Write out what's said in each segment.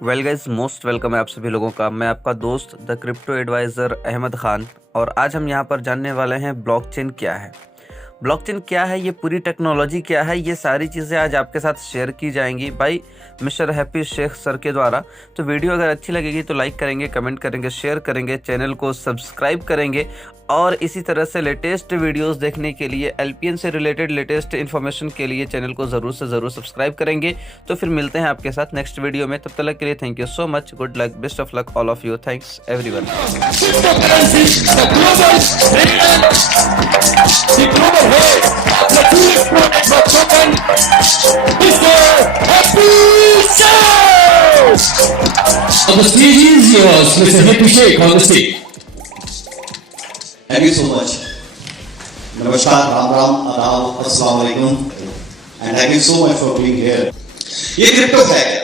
Well guys, most welcome है आप सभी लोगों का। मैं आपका दोस्त the crypto adviser Ahmad Khan, और आज हम यहाँ पर जानने वाले हैं ब्लॉकचेन क्या है। ब्लॉकचेन क्या है, ये पूरी टेक्नोलॉजी क्या है, ये सारी चीज़ें आज आपके साथ शेयर की जाएंगी भाई मिस्टर हैप्पी शेख सर के द्वारा। तो वीडियो अगर अच्छी लगेगी तो लाइक करेंगे, कमेंट करेंगे, शेयर करेंगे, चैनल को सब्सक्राइब करेंगे, और इसी तरह से लेटेस्ट वीडियोस देखने के लिए एलपीएन से रिलेटेड लेटेस्ट इन्फॉर्मेशन के लिए चैनल को ज़रूर से ज़रूर सब्सक्राइब करेंगे। तो फिर मिलते हैं आपके साथ नेक्स्ट वीडियो में। तब तक के लिए thank you so much, good luck, best of luck all of you, thanks everyone. The stage is yours, Mr. Happy Sheikh on the stage. Thank you so much. Namaskar, Ram Ram, Adab, Assalamu Alaikum, and thank you so much for being here. ये crypto है क्या?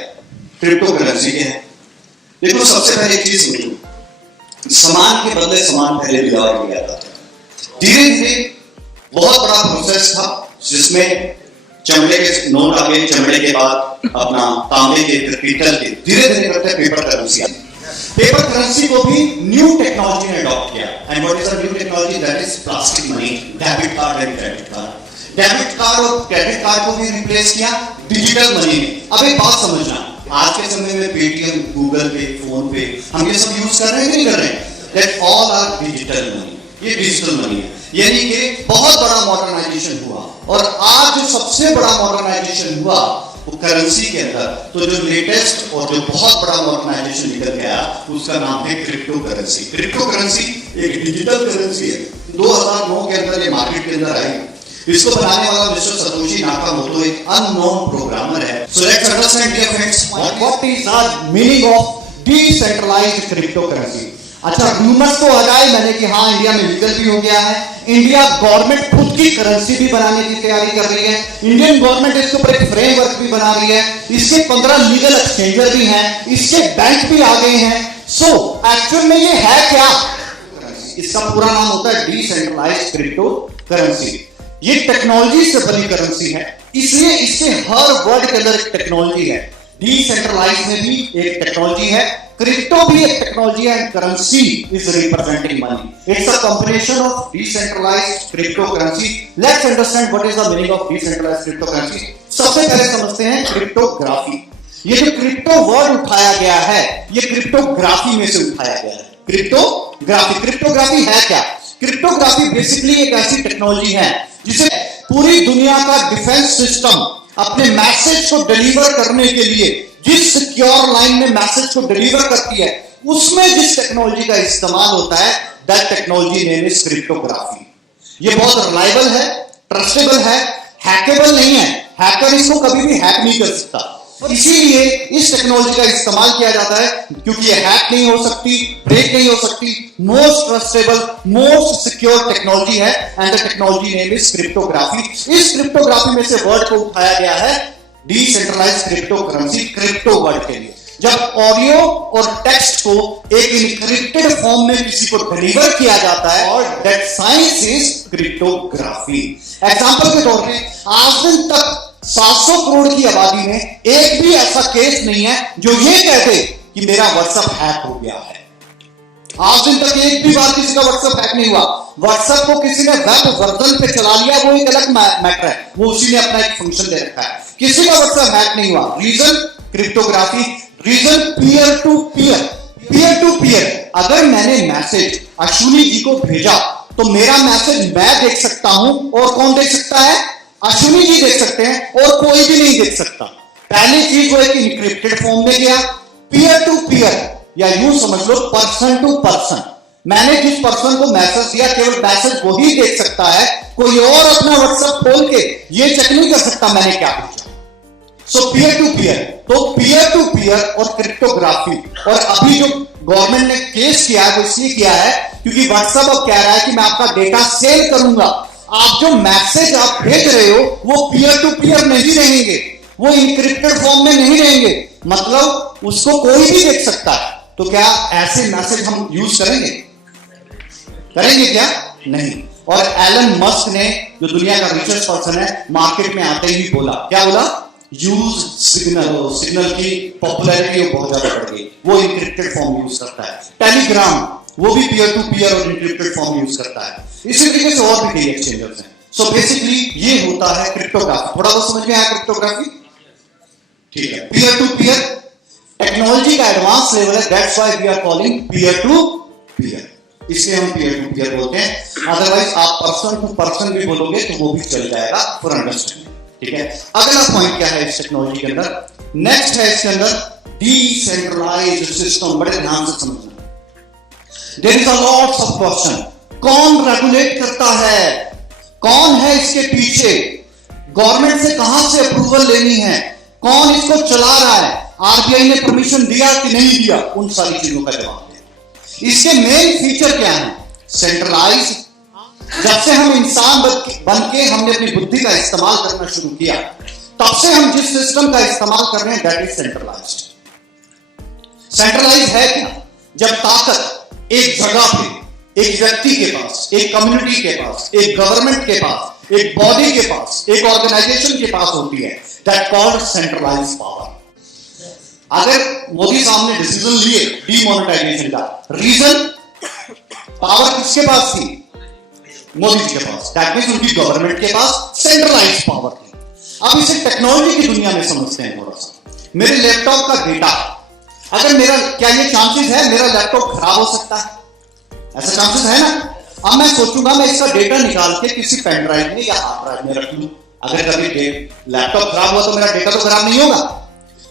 Crypto currency क्या है? देखो, सबसे पहले चीज सुनिए, सामान के बदले सामान पहले भी दिया जाता था। धीरे धीरे बहुत बड़ा प्रोसेस था जिसमें चमड़े के नोट आ गए, चमड़े के बाद अपना तांबे के, फिर पीतल के, धीरे धीरे करते पेपर करेंसी आई। पेपर करेंसी को भी न्यू टेक्नोलॉजी ने अडॉप्ट किया। And what is the new technology? That is plastic money, debit card and credit card. Debit card और क्रेडिट कार्ड को भी रिप्लेस किया डिजिटल मनी ने। अब एक बात समझना, आज के समय में पेटीएम, गूगल पे, फोन पे, हम ये सब यूज कर रहे हैं कि नहीं कर रहे हैं? That all are digital money. ये डिजिटल मनी है, यानी कि बहुत बड़ा मॉडर्नाइजेशन हुआ। और आज जो सबसे बड़ा मॉडर्नाइजेशन हुआ वो करेंसी के अंदर, तो जो लेटेस्ट और जो बहुत बड़ा मॉडर्नाइजेशन निकल गया उसका नाम है क्रिप्टो करेंसी। क्रिप्टो करेंसी एक डिजिटल करेंसी है। 2009 के अंदर ये मार्केट के अंदर आई। इसको बनाने वाला मिस्टर सतोशी नाकामोटो एक अननोन प्रोग्रामर है। So let's understand dear friends, what is the meaning of decentralised crypto currency. अच्छा, रूमर्स तो आ जाए मैंने कि हाँ इंडिया में लीगल भी हो गया है। इंडिया गवर्नमेंट खुद की करेंसी भी बनाने की तैयारी कर रही है। इंडियन गवर्नमेंट इसके ऊपर एक फ्रेमवर्क भी बना रही है। इसके 15 लीगल एक्सचेंजर भी हैं, इसके बैंक भी आ गए हैं। सो एक्चुअल में ये है क्या? इसका पूरा नाम होता है डिसेंट्रलाइज्ड क्रिप्टो करेंसी। ये टेक्नोलॉजी से बनी करेंसी है, इसलिए इससे हर वर्ड के अंदर एक टेक्नोलॉजी है। डिसेंट्रलाइज में भी एक टेक्नोलॉजी है, क्रिप्टो भी एक टेक्नोलॉजी है, and currency is representing money. It's a combination of decentralised crypto currency. Let's understand what is the meaning of decentralised crypto currency. सबसे पहले समझते हैं क्रिप्टोग्राफी। ये जो क्रिप्टो वर्ड उठाया गया है, ये क्रिप्टोग्राफी में से उठाया गया है। क्रिप्टोग्राफी, क्रिप्टोग्राफी है क्या? क्रिप्टोग्राफी बेसिकली एक ऐसी टेक्नोलॉजी है जिसे पूरी दुनिया का डिफेंस सिस्टम अपने मैसेज को डिलीवर करने के लिए जिस सिक्योर लाइन में मैसेज को डिलीवर करती है, उसमें जिस टेक्नोलॉजी का इस्तेमाल होता है, that technology name is cryptography. ये बहुत रिलायबल है, ट्रस्टेबल है, हैकेबल नहीं है। हैकर इसको कभी भी हैक नहीं कर सकता। इसीलिए इस टेक्नोलॉजी का इस्तेमाल किया जाता है, क्योंकि ये हैक नहीं हो सकती, ब्रेक नहीं हो सकती। Most trustable, most secure technology है, and the technology name is cryptography. इस क्रिप्टोग्राफी में से वर्ड को उठाया गया है decentralised crypto currency, crypto word के लिए। जब ऑडियो और टेक्स्ट को एक इनक्रिप्टेड फॉर्म में किसी को डिलीवर किया जाता है, और that science is cryptography. Example के तौर पे आज दिन तक 700 करोड़ की आबादी में एक भी ऐसा केस नहीं है जो ये कहते कि मेरा व्हाट्सएप हैक हो गया है। आज दिन तक एक भी बार किसी का व्हाट्सएप हैक नहीं हुआ। व्हाट्सएप को किसी ने वेब वर्जन पे चला लिया, वो एक अलग मैटर है, वो उसी ने अपना एक फंक्शन दे रखा है। किसी का व्हाट्सएप हैक नहीं हुआ। Reason cryptography, reason peer to peer. Peer to peer, अगर मैंने मैसेज अश्विनी जी को भेजा तो मेरा मैसेज मैं देख सकता हूं, और कौन देख सकता है? अश्विनी जी देख सकते हैं, और कोई भी नहीं देख सकता। पहली चीज वो एक इनक्रिप्टेड फॉर्म में गया। पीयर टू पीयर, या यूं समझ लो पर्सन टू पर्सन। मैंने जिस पर्सन को मैसेज दिया, केवल मैसेज वही देख सकता है, कोई और अपना व्हाट्सएप खोल के ये चेक नहीं कर सकता मैंने क्या भेजा। सो पीयर टू पीयर, तो पीयर टू पीयर और क्रिप्टोग्राफी। और अभी जो गवर्नमेंट ने केस किया है वो इसलिए किया है क्योंकि व्हाट्सएप अब कह रहा है कि मैं आपका डेटा सेल करूंगा। आप जो मैसेज आप भेज रहे हो वो पीयर टू पीयर नहीं रहेंगे, वो इनक्रिप्टेड फॉर्म में नहीं रहेंगे, मतलब उसको कोई भी देख सकता है। तो क्या ऐसे मैसेज हम यूज करेंगे? करेंगे क्या? नहीं। और एलन मस्क ने, जो दुनिया का रिचेस्ट पर्सन है, मार्केट में आते ही बोला, क्या बोला? यूज सिग्नल की पॉपुलैरिटी बहुत ज्यादा बढ़ गई, वो इंक्रिप्टेड फॉर्म यूज करता है। टेलीग्राम वो भी पीयर टू पीयर और इंक्रिप्टेड फॉर्म यूज करता है। इसी तरीके से और भी कई एक्सचेंजर्स हैं। सो बेसिकली ये होता है क्रिप्टोग्राफी। थोड़ा बहुत समझ में आया क्रिप्टोग्राफी? ठीक है, पीयर टू पीयर टेक्नोलॉजी का एडवांस लेवल है, that's why we are calling peer to peer, इसलिए हम पीयर टू पीयर बोलते हैं। अदरवाइज आप पर्सन टू पर्सन भी बोलोगे तो वो भी चल जाएगा फॉर अंडरस्टैंडिंग। ठीक है, अगला पॉइंट क्या है इस टेक्नोलॉजी के अंदर? नेक्स्ट है इसके अंदर डिसेंट्रलाइज्ड सिस्टम। बड़े ध्यान से समझना, there is a lots of question. कौन रेगुलेट करता है? कौन है इसके पीछे? गवर्नमेंट से कहां से अप्रूवल लेनी है? कौन इसको चला रहा है? आरबीआई ने परमिशन दिया कि नहीं दिया? उन सारी चीजों का जवाब दें। इसके मेन फीचर क्या है? सेंट्रलाइज। जब से हम इंसान बन के हमने अपनी बुद्धि का इस्तेमाल करना शुरू किया, तब से हम जिस सिस्टम का इस्तेमाल कर रहे हैं दैट इज सेंट्रलाइज्ड। सेंट्रलाइज है क्या? जब ताकत एक जगह पे, एक व्यक्ति के पास, एक कम्युनिटी के पास, एक गवर्नमेंट के पास, एक बॉडी के पास, एक ऑर्गेनाइजेशन के पास होती है, दैट कॉल्ड सेंट्रलाइज्ड पावर। अगर मोदी साहब ने डिसीजन लिए डीमोनेटाइजेशन का, रीजन पावर किसके पास थी? मोदी जी के पास। दैट मींस उनकी गवर्नमेंट के पास सेंट्रलाइज्ड पावर थी। अब इसे टेक्नोलॉजी की दुनिया में समझते हैं थोड़ा सा। मेरे लैपटॉप का डेटा, अगर मेरा, क्या ये चांसेस है मेरा लैपटॉप खराब हो सकता है? ऐसा चांसेस है ना? अब मैं सोचूंगा मैं इसका डेटा निकाल के किसी पेन ड्राइव में या हार्ड ड्राइव में रख लूं। अगर कभी लैपटॉप खराब हुआ तो मेरा डेटा तो खराब नहीं होगा।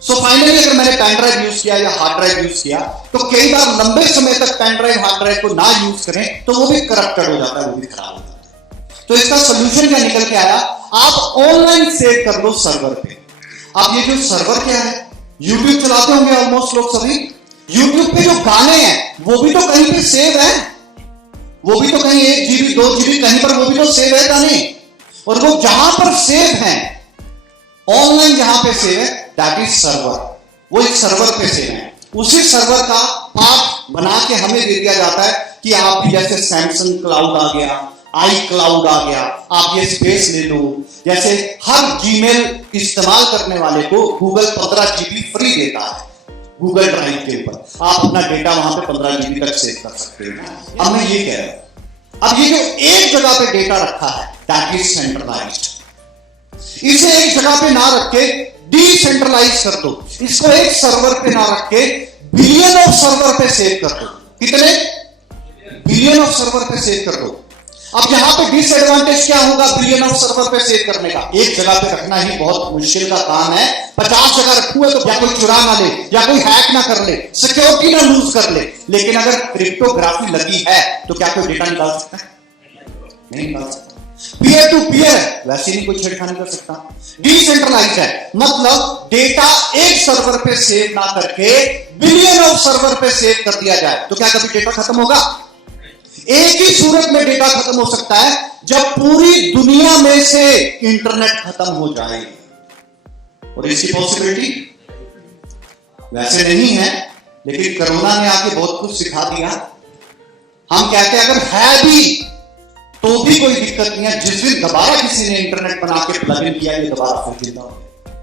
सो फाइनली अगर मैंने पेन ड्राइव यूज किया या हार्ड ड्राइव यूज किया, तो कई बार लंबे समय तक पेन ड्राइव हार्ड ड्राइव को ना यूज करें तो वो भी करप्टेड हो जाता है, वो भी खराब हो जाता है। तो इसका सोल्यूशन क्या निकल के आया? आप ऑनलाइन सेव कर लो सर्वर पे। अब ये जो सर्वर क्या है? यूट्यूब चलाते होंगे ऑलमोस्ट लोग सभी। यूट्यूब पे जो गाने हैं वो भी तो कहीं पे सेव है, वो भी तो कहीं 1 GB 2 GB कहीं पर वो भी तो सेव है गाने। और वो जहां पर सेव है, ऑनलाइन जहां पे सेव है, दैट इज सर्वर। वो एक सर्वर पे सेव है। उसी सर्वर का पार्ट बना के हमें दे दिया जाता है कि आप भी, जैसे सैमसंग क्लाउड आ गया, आई क्लाउड आ गया, आप ये स्पेस ले लो। जैसे हर जीमेल इस्तेमाल करने वाले को गूगल 15 GB फ्री देता है गूगल ड्राइव के ऊपर, आप अपना डेटा वहां पे 15 GB तक सेव कर सकते हैं। अब मैं ये कह रहा हूं, अब ये जो एक जगह पे डेटा रखा है दैट इज सेंट्रलाइज्ड। इसे एक जगह पे ना रख के डिसेंट्रलाइज कर दो। इसको एक सर्वर पे ना रख के बिलियन ऑफ सर्वर पे सेव कर दो। कितने? बिलियन ऑफ सर्वर पे सेव कर दो। अब यहां पे डिसएडवांटेज क्या होगा बिलियन ऑफ सर्वर पे सेव करने का? एक जगह पे रखना ही बहुत मुश्किल का काम है। 50 जगह रखूंगा तो या कोई चुरा ना ले, या कोई हैक ना कर ले, सिक्योरिटी ना लूज कर ले। लेकिन अगर क्रिप्टोग्राफी लगी है तो क्या कोई डेटा निकाल सकता है? नहीं निकाल सकता। पीयर टू पीयर वैसे नहीं कोई छेड़खानी कर सकता। डिसेंट्रलाइज है, मतलब डेटा एक सर्वर पे सेव ना करके बिलियन ऑफ सर्वर पे सेव कर दिया जाए। तो क्या कभी डेटा खत्म होगा? एक ही सूरत में डेटा खत्म हो सकता है, जब पूरी दुनिया में से इंटरनेट खत्म हो जाए। और इसकी पॉसिबिलिटी वैसे नहीं है, लेकिन कोरोना ने आके बहुत कुछ सिखा दिया। हम कहते हैं अगर है भी तो भी कोई दिक्कत नहीं है। जिस दिन दोबारा किसी ने इंटरनेट बना के प्लग इन किया, ये दोबारा फिर जिंदा हो गया।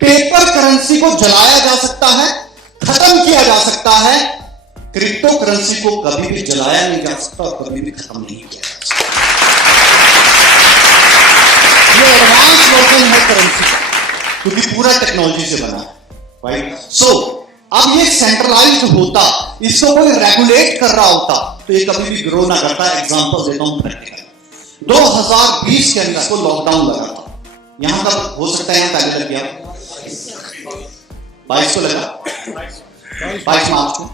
पेपर करेंसी को जलाया जा सकता है, खत्म किया जा सकता है। क्रिप्टो करेंसी को कभी भी जलाया नहीं जा सकता और कभी भी खत्म नहीं किया जा सकता। ये एडवांस वर्जन है करेंसी का, क्योंकि पूरा टेक्नोलॉजी से बना है, राइट? सो अब ये सेंट्रलाइज्ड होता, इसको कोई रेगुलेट कर रहा होता तो ये कभी भी ग्रो ना करता। एग्जांपल देता हूं प्रैक्टिकल। 2020 के अंदर को लॉकडाउन लगा था। यहां कब हो सकता है? यहां पहले लग गया 22 को लगा, 22 मार्च को।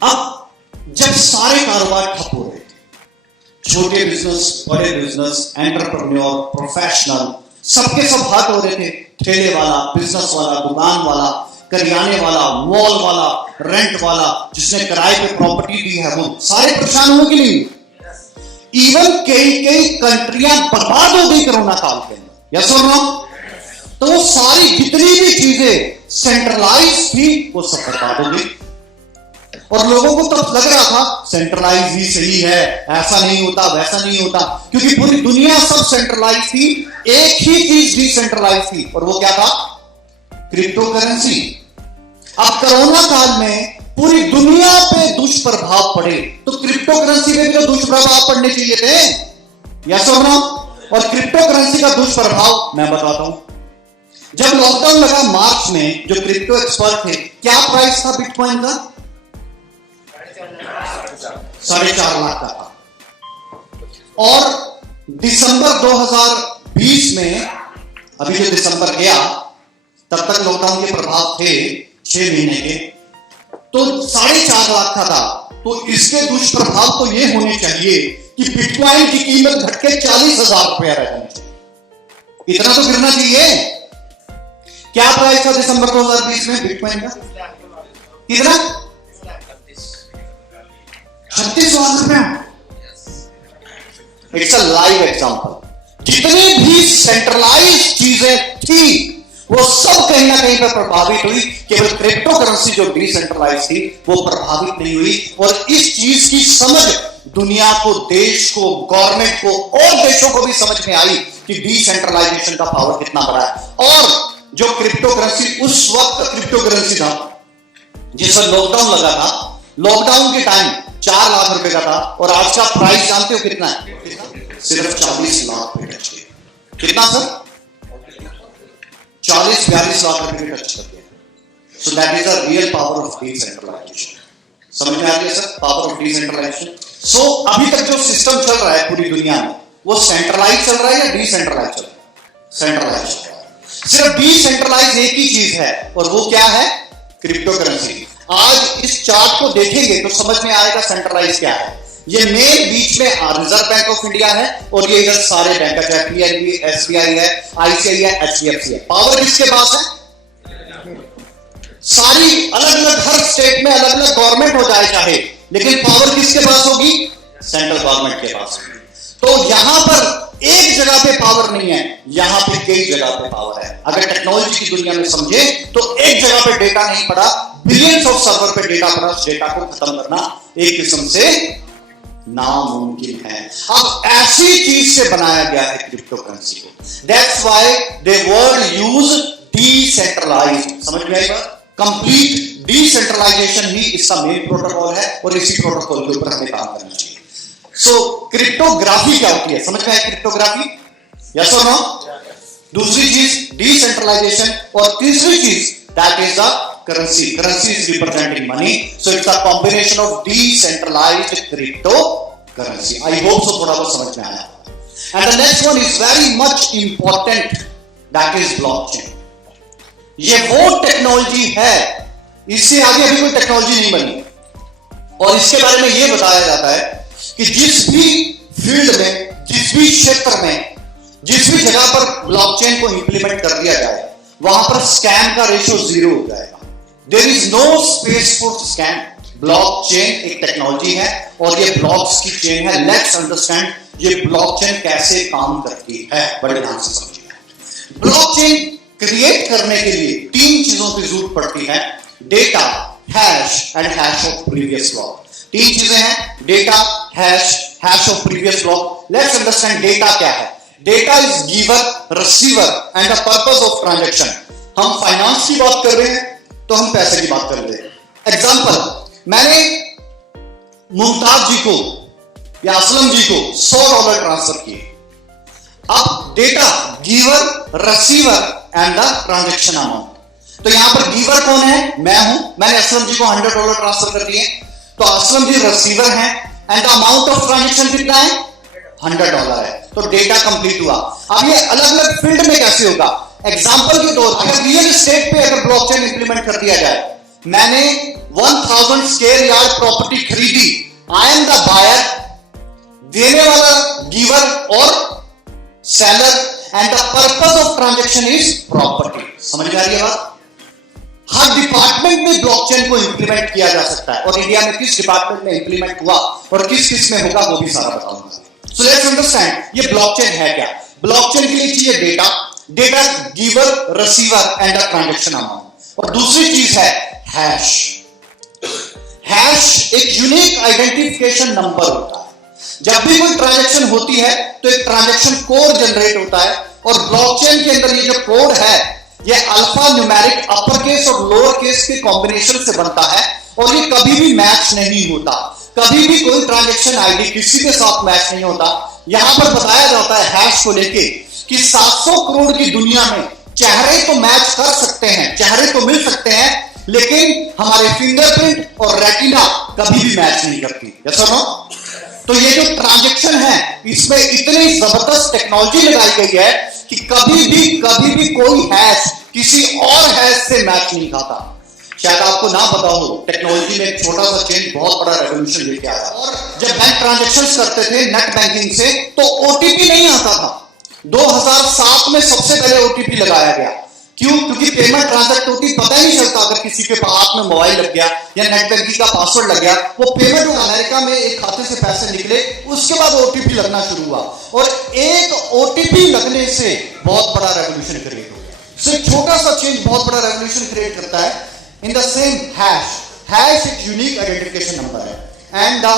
अब जब सारे कारोबार ठप हो रहे थे, छोटे बिजनेस, बड़े बिजनेस, एंटरप्रेन्योर, प्रोफेशनल, सबके सब हाथ हो रहे थे। ठेले वाला, बिजनेस वाला, दुकान वाला, करियाने वाला, मॉल वाला, रेंट वाला, जिसने किराए पे प्रॉपर्टी दी है, वो सारे परेशान हो गए नहीं? इवन कई कंट्रियां बर्बाद हो गई कोरोना काल के अंदर। यस और नो? तो वो सारी जितनी भी चीजें सेंट्रलाइज थी वो सब बर्बाद हो गई। और लोगों को तब लग रहा था सेंट्रलाइज ही सही है, ऐसा नहीं होता वैसा नहीं होता, क्योंकि पूरी दुनिया सब सेंट्रलाइज थी, एक ही चीज डिसेंट्रलाइज थी, और वो क्या था? Crypto currency. अब कोरोना काल में पूरी दुनिया पे दुष्प्रभाव पड़े, तो क्रिप्टो करेंसी पे भी तो दुष्प्रभाव पड़ने चाहिए थे, या सुन रहा? और क्रिप्टो करेंसी का दुष्प्रभाव मैं बताता हूं। जब लॉकडाउन लगा मार्च में, जो क्रिप्टो एक्सपर्ट थे, क्या प्राइस था बिटकॉइन का? 4.5 लाख का था। और दिसंबर 2020 में, अभी जो दिसंबर गया, तब तक लॉकडाउन के प्रभाव थे 6 महीने के, तो 4.5 लाख का था। तो इसके दुष्प्रभाव तो ये होने चाहिए कि बिटकॉइन की कीमत घट के 40,000 रुपया रह जानी चाहिए, इतना तो गिरना चाहिए। क्या प्राइस था दिसंबर 2020 में बिटकॉइन का? कितना? 36 लाख रुपया। It's a live example. जितनी भी सेंट्रलाइज चीजें थी, वो सब कहीं ना कहीं पर प्रभावित हुई। केवल क्रिप्टो करेंसी जो डिसेंट्रलाइज थी, वो प्रभावित नहीं हुई। और इस चीज की समझ दुनिया को, देश को, गवर्नमेंट को और देशों को भी समझ में आई कि डिसेंट्रलाइजेशन का पावर कितना बड़ा है। और जो क्रिप्टो करेंसी, उस वक्त क्रिप्टो करेंसी था जिसमें लॉकडाउन लगा था, लॉकडाउन के टाइम 4 लाख रुपए का था, और आज का प्राइस जानते हो कितना है? सिर्फ 40 लाख रुपए टच किया। कितना सर? 40-42 लाख रुपए टच कर दिया। So that is a real power of decentralisation. समझ में आ गया sir? Power of decentralisation. So अभी तक जो सिस्टम चल रहा है पूरी दुनिया में, वो सेंट्रलाइज चल रहा है या डिसेंट्रलाइज चल रहा है? सेंट्रलाइज चल रहा है। सिर्फ डिसेंट्रलाइज एक ही चीज है, और वो क्या है? Crypto currency. आज इस चार्ट को देखेंगे तो समझ में आएगा सेंट्रलाइज क्या है। ये मेन बीच में रिजर्व बैंक ऑफ इंडिया है, और ये इधर सारे बैंक है, पीएनबी, एसबीआई है, आईसीआई है, एचडीएफसी है। पावर किसके पास है? सारी अलग अलग, हर स्टेट में अलग अलग गवर्नमेंट हो जाए चाहे, लेकिन पावर किसके पास होगी? सेंट्रल गवर्नमेंट के पास होगी। तो यहां पर एक जगह पे पावर नहीं है, यहां पे कई जगह पे पावर है। अगर टेक्नोलॉजी की दुनिया में समझे तो एक जगह पे डेटा नहीं पड़ा, बिलियंस ऑफ सर्वर पे डेटा पड़ा। उस डेटा को खत्म करना एक किस्म से नामुमकिन है। अब ऐसी चीज से बनाया गया है क्रिप्टो करेंसी को। That's why they word use decentralised. समझ में आई बात? कंप्लीट डिसेंट्रलाइजेशन ही इसका मेन प्रोटोकॉल है, और इसी प्रोटोकॉल के ऊपर हमें काम करना चाहिए। सो क्रिप्टोग्राफी क्या होती है? समझ में आया क्रिप्टोग्राफी? यस और नो? दूसरी चीज डिसेंट्रलाइजेशन, और तीसरी चीज that is the currency. Currency is representing money, so it's a combination of decentralized cryptocurrency. I hope so थोड़ा बहुत समझ में आया। And the next one is very much important, that is blockchain. ये वो टेक्नोलॉजी है, इससे आगे अभी कोई टेक्नोलॉजी नहीं बनी, और इसके बारे में ये बताया जाता है कि जिस भी फील्ड में, जिस भी क्षेत्र में, जिस भी जगह पर ब्लॉकचेन को इंप्लीमेंट कर दिया जाए, वहां पर स्कैम का रेशियो 0 हो जाएगा। There is no space for scam. Blockchain एक टेक्नोलॉजी है, और ये ब्लॉक्स की चेन है। लेट्स अंडरस्टैंड ये ब्लॉकचेन कैसे काम करती है, बड़े ध्यान से समझिए। ब्लॉकचेन क्रिएट करने के लिए 3 चीजों की जरूरत पड़ती है: data, hash and hash of previous block. 3 चीजें हैं: data, hash of previous block. Let's understand data क्या है। Data is giver, receiver and the purpose of transaction. हम फाइनेंस की बात कर रहे हैं तो हम पैसे की बात कर रहे हैं। एग्जांपल, मैंने मुमताज जी को या असलम जी को $100 ट्रांसफर किए। अब data giver, receiver and the transaction amount. तो यहां पर गिवर कौन है? मैं हूं। मैंने असलम जी को $100 ट्रांसफर कर दिए, तो असलम जी रिसीवर हैं, and the amount of transaction कितना है? $100 है। तो डेटा कंप्लीट हुआ। अब ये अलग अलग फील्ड में कैसे होगा? एग्जांपल के तौर पर रियल एस्टेट पे अगर ब्लॉकचेन इंप्लीमेंट कर दिया जाए, मैंने 1000 स्क्वायर यार्ड प्रॉपर्टी खरीदी, आई एम द बायर, देने वाला गिवर और seller, and the purpose of transaction is property. समझ में आ रही है बात? हर डिपार्टमेंट में ब्लॉकचेन को इंप्लीमेंट किया जा सकता है, और इंडिया में किस डिपार्टमेंट में इंप्लीमेंट हुआ और किस किस में होगा वो भी सारा बताऊंगा। सो लेट्स अंडरस्टैंड ये ब्लॉकचेन है क्या। ब्लॉकचेन के लिए चाहिए data, data giver, receiver and the transaction amount, और दूसरी चीज है हैश। हैश एक यूनिक आइडेंटिफिकेशन नंबर होता है। जब भी कोई ट्रांजैक्शन होती है तो एक ट्रांजैक्शन कोड जनरेट होता है, और ब्लॉकचेन के अंदर ये जो कोड है ये अल्फा न्यूमेरिक अपर केस और लोअर केस के कॉम्बिनेशन से बनता है, और ये कभी भी मैच नहीं होता। कभी भी कोई ट्रांजैक्शन आईडी किसी के साथ मैच नहीं होता। यहां पर बताया जाता है हैश को लेके कि 700 करोड़ की दुनिया में चेहरे तो मैच कर सकते हैं, चेहरे तो मिल सकते हैं, लेकिन हमारे फिंगरप्रिंट और रेटिना कभी भी मैच नहीं करती। यस और नो? तो ये जो ट्रांजैक्शन है इसमें इतनी जबरदस्त टेक्नोलॉजी लगाई गई है कि कभी भी कोई हैश किसी और हैश से मैच नहीं खाता। शायद आपको ना पता हो, टेक्नोलॉजी में एक छोटा सा चेंज बहुत बड़ा रेवोल्यूशन लेके आया। और जब बैंक ट्रांजैक्शंस करते थे नेट बैंकिंग से तो ओटीपी नहीं आता था। 2007 में सबसे पहले ओटीपी लगाया गया। क्यों? क्योंकि पेमेंट ट्रांजैक्ट होती पता ही नहीं चलता। अगर किसी के हाथ में मोबाइल लग गया या नेट बैंकिंग का पासवर्ड लग गया, वो पेमेंट अमेरिका में एक खाते से पैसे निकले, उसके बाद ओटीपी लगना शुरू हुआ, और एक ओटीपी लगने से बहुत बड़ा रेवोल्यूशन क्रिएट हो गया। सिर्फ छोटा सा चेंज बहुत बड़ा रेवोल्यूशन क्रिएट करता है। इन द सेम हैश एक यूनिक आइडेंटिफिकेशन नंबर है। And the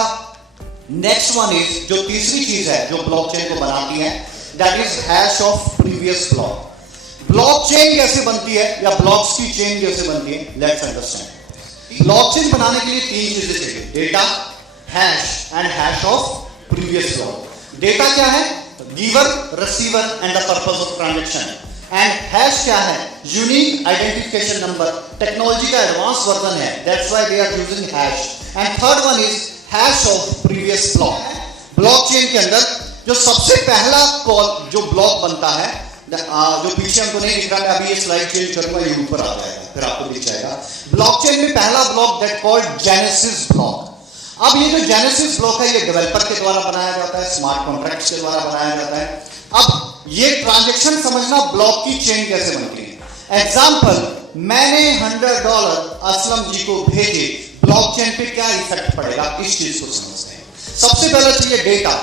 next one is, जो तीसरी चीज है जो ब्लॉकचेन को बनाती है, that is hash of previous block. Blockchain कैसे बनती है या ब्लॉक्स की चेन कैसे बनती है, लेट्स अंडरस्टैंड। ब्लॉकचेन बनाने के लिए तीन चीजें चाहिए, data, hash and hash of previous block. Data क्या है? Giver, receiver and the purpose of transaction. And hash क्या है? Unique identification number. टेक्नोलॉजी का एडवांस वर्जन है, that's why they are using hash. And third one is hash of previous block. Blockchain के अंदर जो सबसे पहला कॉल जो ब्लॉक बनता है, जो पीछे हमको नहीं दिख रहा, मैं अभी ये स्लाइड चेंज करूंगा, ये ऊपर आ जाएगा, फिर आपको दिख जाएगा। ब्लॉकचेन में पहला block that called genesis block. अब ये जो जेनेसिस ब्लॉक है ये डेवलपर के द्वारा बनाया जाता है, स्मार्ट कॉन्ट्रैक्ट्स के द्वारा बनाया जाता है। अब ये ट्रांजैक्शन समझना ब्लॉक की चेन कैसे बनती है। एग्जांपल, मैंने $100 असलम जी को भेजे, ब्लॉकचेन पे क्या इफेक्ट पड़ेगा, इस चीज को समझते हैं। सबसे पहले चाहिए data.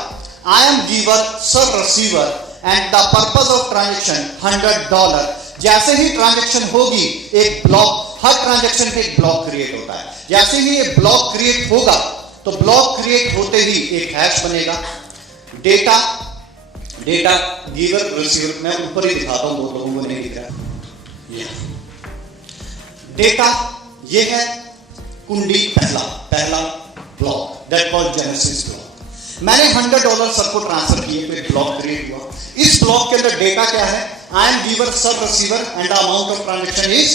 I am giver, sir receiver and the purpose of transaction $100। जैसे ही ट्रांजैक्शन होगी एक ब्लॉक, हर ट्रांजैक्शन पे एक ब्लॉक क्रिएट होता है। जैसे ही ये ब्लॉक क्रिएट होगा तो ब्लॉक क्रिएट होते ही एक हैश बनेगा। डेटा गिवर रिसीवर, मैं ऊपर ही दिखाता हूं, बहुत लोगों को नहीं दिख रहा। डेटा ये है कुंडी, पहला block that called genesis block. मैंने $100 सर को ट्रांसफर किए तो एक ब्लॉक क्रिएट हुआ। इस ब्लॉक के अंदर डेटा क्या है? I am giver, sir receiver and the amount of transaction is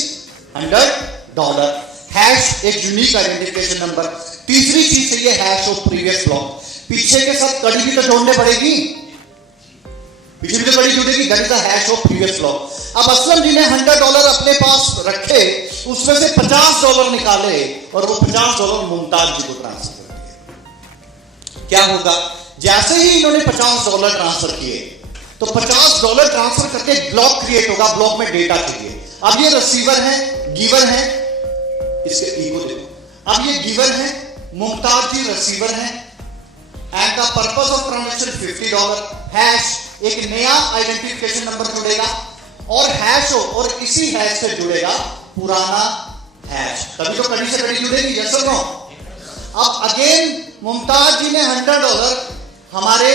$100। Hash एक यूनिक आइडेंटिफिकेशन नंबर। तीसरी चीज चाहिए हैश ऑफ प्रीवियस ब्लॉक। पीछे के साथ कड़ी भी तो जोड़ने पड़ेगी, पीछे भी तो कड़ी जुड़ेगी, that is the hash of previous block. अब असलम जी ने $100 अपने पास रखे, उसमें से $50 निकाले और वो $50 मुमताज जी को ट्रांसफर। क्या होगा? जैसे ही इन्होंने $50 ट्रांसफर किए तो $50 ट्रांसफर करके ब्लॉक क्रिएट होगा। ब्लॉक में डेटा चाहिए। अब ये रिसीवर है, गिवर है, इसके ई को देखो। अब ये गिवर है, मुमताज जी रिसीवर है, and the purpose of transaction $50। Hash एक नया आइडेंटिफिकेशन नंबर जुड़ेगा और हैश हो, और इसी हैश से जुड़ेगा पुराना हैश, तभी तो कड़ी से कड़ी जुड़ेगी। यस और नो? अब अगेन मुमताज जी ने $100 हमारे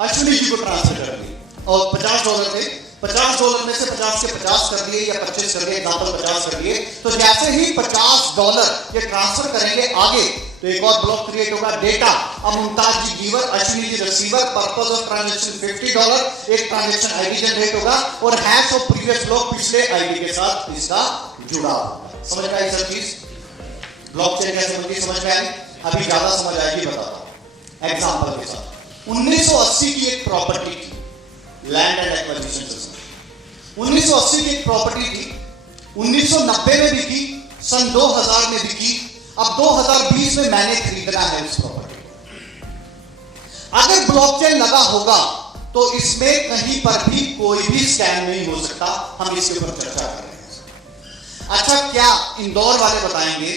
अश्विनी जी को ट्रांसफर कर दिए, और $50 थे, $50 में से 50 के 50 कर दिए या 25 कर दिए, एग्जाम्पल 50 कर दिए। तो जैसे ही $50 ये ट्रांसफर करेंगे आगे तो एक और ब्लॉक क्रिएट होगा, डेटा। अब Mumtaz ji giver, Ashwini ji receiver, purpose of transaction $50, एक ट्रांजैक्शन आईडी जनरेट होगा, और हैश ऑफ प्रीवियस ब्लॉक पिछले आईडी के साथ इसका जुड़ा होगा। समझ में आई सब चीज? ब्लॉकचेन कैसे बनती समझ में आई? अभी ज्यादा समझ आएगी, बताता हूं एग्जांपल के साथ। 1980 की एक प्रॉपर्टी थी, लैंड एंड एक्विजिशन सिस्टम। 1980 की एक प्रॉपर्टी थी, 1990 में बिकी, सन 2000 में बिकी, अब 2020 में मैंने खरीदना है उस प्रॉपर्टी को। अगर ब्लॉकचेन लगा होगा तो इसमें कहीं पर भी कोई भी स्कैम नहीं हो सकता। हम इसके ऊपर चर्चा कर रहे हैं। अच्छा, क्या इंदौर वाले बताएंगे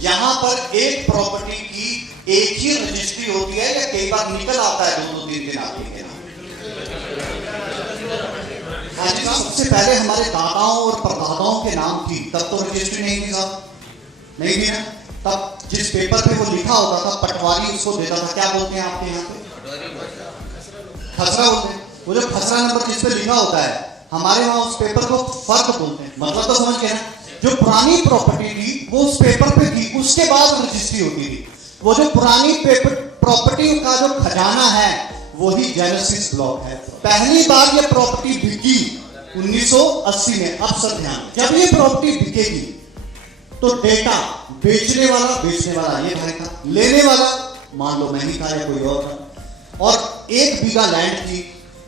यहां पर एक प्रॉपर्टी की एक ही रजिस्ट्री होती है या कई बार निकल आता है 2-3 दिन आगे के नाम? हाँ जी, सबसे पहले हमारे दादाओं और परदादाओं के नाम थी, तब तो रजिस्ट्री नहीं थी साहब, नहीं थी ना। तब जिस पेपर पे वो लिखा होता था पटवारी उसको देता था, क्या बोलते हैं आपके यहाँ पे? खसरा बोलते हैं। वो जो खसरा नंबर जिस पे लिखा होता है, हमारे वहां उस पेपर को फर्क बोलते हैं। मतलब तो समझ गए ना, जो पुरानी प्रॉपर्टी थी वो उस पेपर पे थी, उसके बाद रजिस्ट्री होती थी। वो जो पुरानी पेपर प्रॉपर्टी का जो खजाना है वही जेनेसिस ब्लॉक है। पहली बार ये प्रॉपर्टी बिकी 1980 में। अब सब ध्यान, जब ये प्रॉपर्टी बिकेगी तो डेटा बेचने वाला ये भाई था, लेने वाला मान लो मैं ही था या कोई और था, और 1 बीघा लैंड की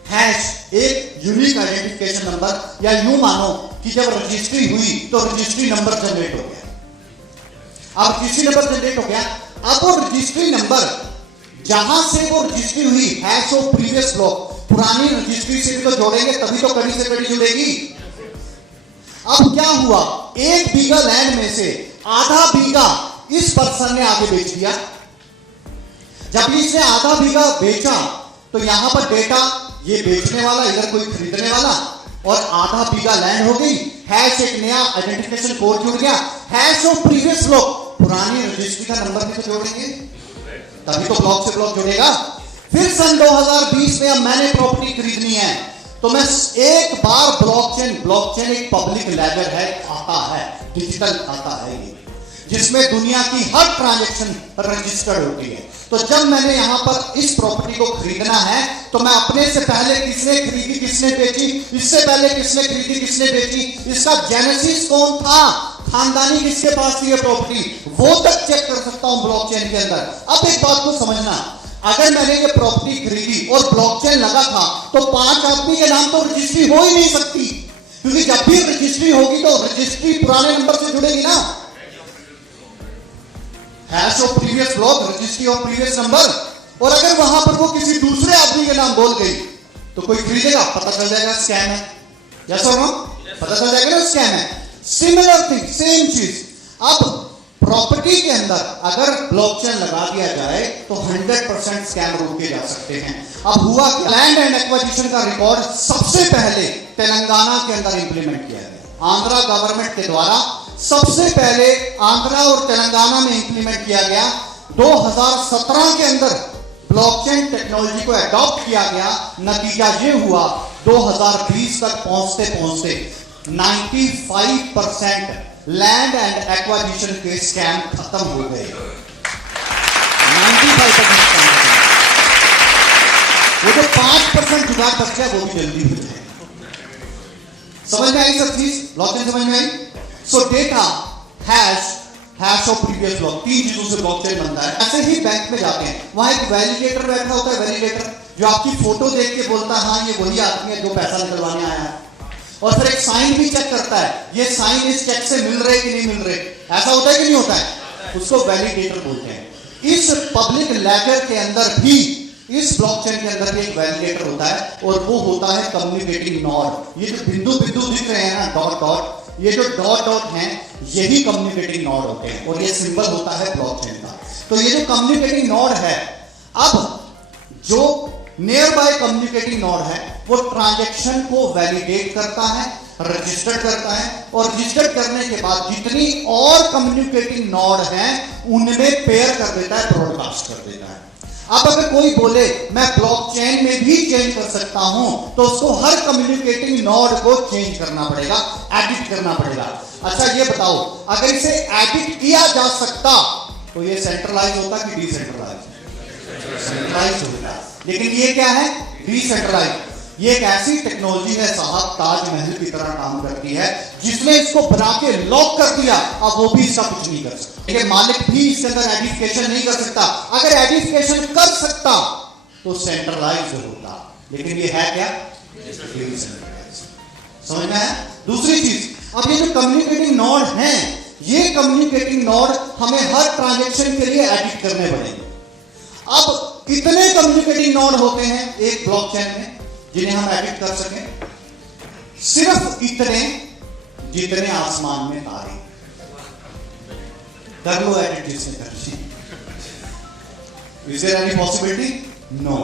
हैश, एक यूनिक आइडेंटिफिकेशन नंबर, या यूं मानो कि जब रजिस्ट्री हुई तो रजिस्ट्री नंबर जनरेट हो गया। अब रजिस्ट्री नंबर जनरेट हो गया, अब वो रजिस्ट्री नंबर जहां से वो रजिस्ट्री हुई हैश ऑफ प्रीवियस ब्लॉक, पुरानी रजिस्ट्री से भी तो जोड़ेंगे तभी तो कड़ी से कड़ी जुड़ेगी। अब क्या हुआ, 1 बीघा लैंड में से आधा बीघा इस पर्सन ने आगे बेच दिया। जब इसने आधा बीघा बेचा तो यहां पर डेटा ये बेचने वाला, इधर कोई खरीदने वाला, और आधा बीघा लैंड हो गई। हैश एक नया आइडेंटिफिकेशन कोड जुड़ गया, हैश ऑफ प्रीवियस ब्लॉक, पुरानी रजिस्ट्री का नंबर भी तो जोड़ेंगे तभी तो ब्लॉक से ब्लॉक जुड़ेगा। फिर सन 2020 में अब मैंने प्रॉपर्टी खरीदनी है तो मैं एक बार ब्लॉकचेन एक पब्लिक लेजर है, खाता है, डिजिटल खाता है ये, जिसमें दुनिया की हर ट्रांजैक्शन रजिस्टर्ड होती है। तो जब मैंने यहां पर इस प्रॉपर्टी को खरीदना है तो मैं अपने से पहले किसने खरीदी किसने बेची, इससे पहले किसने खरीदी किसने बेची, इसका जेनेसिस कौन था, खानदानी किसके पास थी ये प्रॉपर्टी, वो तक चेक कर सकता हूं ब्लॉकचेन के अंदर। अब एक बात को समझना, अगर मैंने ये प्रॉपर्टी खरीदी और ब्लॉकचेन लगा था तो 5 आदमी के नाम तो रजिस्ट्री हो ही नहीं सकती, क्योंकि जब भी रजिस्ट्री होगी तो रजिस्ट्री पुराने नंबर से जुड़ेगी ना। Hash of previous block, registry of previous number, और अगर वहां पर वो किसी दूसरे आदमी के नाम बोल गई तो कोई खरीदेगा, पता चल जाएगा स्कैम है, यस और नो, पता चल जाएगा ना स्कैम है। सिमिलर थिंग, सेम चीज, अब प्रॉपर्टी के अंदर अगर ब्लॉकचेन लगा दिया जाए तो 100% स्कैम रोके जा सकते हैं। अब हुआ कि लैंड एंड एक्वाजिशन का रिकॉर्ड सबसे पहले तेलंगाना के अंदर इंप्लीमेंट किया गया, आंध्रा गवर्नमेंट के द्वारा सबसे पहले आंध्रा और तेलंगाना में इंप्लीमेंट किया गया। 2017 के अंदर ब्लॉकचेन टेक्नोलॉजी को अडॉप्ट किया गया। नतीजा ये हुआ 2020 तक पहुंचते पहुंचते 95% लैंड एंड एक्वाजिशन के स्कैम खत्म हो गए। 95% स्कैम खत्म। वो जो 5% जुगाड़ बच गया वो भी जल्दी हो जाए। समझ में आई सब चीज, ब्लॉकचेन समझ में आई। So data hash of previous block, 3 चीजों से ब्लॉकचेन बनता है। ऐसे ही बैंक में जाते हैं, वहां एक वैलिडेटर बैठा होता है, वैलिडेटर जो आपकी फोटो देख के बोलता है हाँ ये वही आदमी है जो पैसा निकलवाने आया है, और फिर एक साइन भी चेक करता है ये साइन इस चेक से मिल रहे कि नहीं मिल रहे। ऐसा होता है कि नहीं होता है, उसको वैलिडेटर बोलते हैं। इस पब्लिक लेजर के अंदर भी, इस ब्लॉकचेन के अंदर भी एक वैलिडेटर होता है, और वो होता है कम्युनिकेटिंग नोड। ये जो बिंदु बिंदु दिख रहे हैं ना, डॉट डॉट, ये जो डॉट डॉट हैं यही कम्युनिकेटिंग नोड होते हैं, और ये सिंबल होता है ब्लॉकचेन का। तो ये जो कम्युनिकेटिंग नोड है, अब जो नियर बाय कम्युनिकेटिंग नोड है वो ट्रांजैक्शन को वैलिडेट करता है, रजिस्टर करता है, और रजिस्टर करने के बाद जितनी और कम्युनिकेटिंग नोड हैं उनमें पेयर कर देता है, ब्रॉडकास्ट कर देता है। अब अगर कोई बोले मैं ब्लॉकचेन में भी चेंज कर सकता हूं तो उसको हर कम्युनिकेटिंग नोड को चेंज करना पड़ेगा, एडिट करना पड़ेगा। अच्छा ये बताओ, अगर इसे एडिट किया जा सकता तो ये सेंट्रलाइज होता कि डिसेंट्रलाइज? सेंट्रलाइज होता। लेकिन ये क्या है? डिसेंट्रलाइज। ये एक ऐसी टेक्नोलॉजी है साहब, ताजमहल की तरह काम करती है, जिसने इसको बना के लॉक कर दिया, अब वो भी इसका कुछ नहीं कर सकता। लेकिन मालिक भी इसके अंदर एडिफिकेशन नहीं कर सकता। अगर एडिफिकेशन कर सकता तो सेंट्रलाइज होता, लेकिन ये है क्या? समझ में है? दूसरी चीज, अब ये जो कम्युनिकेटिंग नोड है, ये कम्युनिकेटिंग नोड हमें हर ट्रांजैक्शन के लिए एडिट करने पड़ेंगे। अब कितने कम्युनिकेटिंग नोड होते हैं एक ब्लॉकचेन में जिन्हें हम एडिट कर सकें? सिर्फ इतने जितने आसमान में तारे। कर लो एडिट जिसने करनी। Is there any possibility? No.